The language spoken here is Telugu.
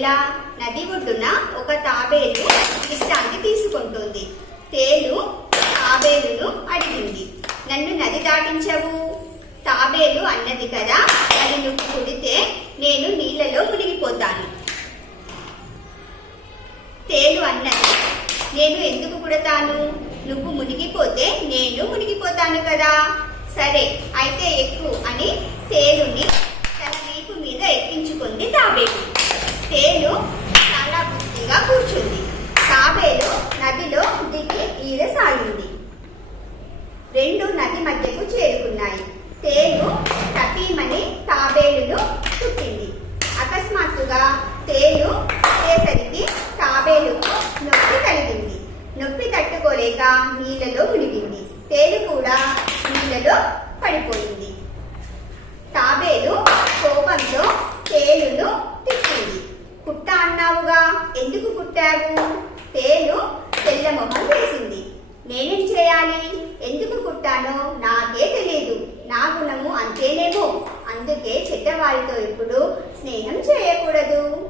ఎలా? నది ఒడ్డున ఒక తాబేలు విశ్రాంతి తీసుకుంటుంది. తేలు తాబేలును అడిగింది, నన్ను నది దాటించవు. తాబేలు అన్నది కదా, అది నువ్వు కుడితే నేను నీళ్ళలో మునిగిపోతాను. తేలు అన్నది, నేను ఎందుకు పుడతాను? నువ్వు మునిగిపోతే నేను మునిగిపోతాను కదా. సరే అయితే ఎక్కు అని తేలుని తన వీపు మీద ఎక్కించుకుంది తాబేలు. తేలు చాలా బుద్ధిగా కూర్చుంది. తాబేలు నదిలో దిగి ఈదసాగింది. రెండు నది మధ్యకు చేరుకున్నాయి. తేలు తపీమని తాబేలును చుట్టింది. అకస్మాత్తుగా తేలు చేసరికి తాబేలుకు నొప్పి కలిగింది. నొప్పి తట్టుకోలేక నీళ్ళలో మునిగింది. తేలు కూడా నీళ్ళలో పడిపోయింది. తాబేలు కోపంతో తేలును తిట్టింది. కుట్ట అన్నావుగా, ఎందుకు కుట్టావు? తేలు తెల్లమొహం వేసింది. నేనేం చేయాలి? ఎందుకు కుట్టానో నాకే తెలియదు. నా